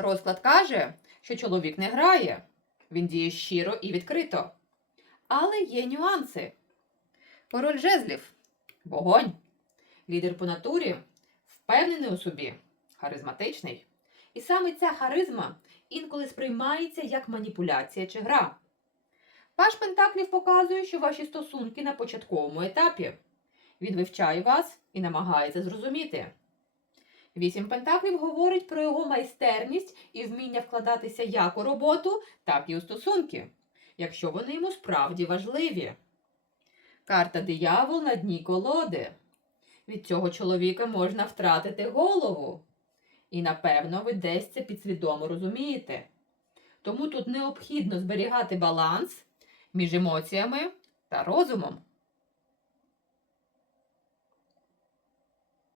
Розклад каже, що чоловік не грає, він діє щиро і відкрито. Але є нюанси. Король жезлів вогонь. Лідер по натурі впевнений у собі, харизматичний. І саме ця харизма інколи сприймається як маніпуляція чи гра. Паш Пентаклів показує, що ваші стосунки на початковому етапі. Він вивчає вас і намагається зрозуміти. Вісім Пентаклів говорить про його майстерність і вміння вкладатися як у роботу, так і у стосунки, якщо вони йому справді важливі. Карта диявол на дні колоди. Від цього чоловіка можна втратити голову. І, напевно, ви десь це підсвідомо розумієте. Тому тут необхідно зберігати баланс між емоціями та розумом.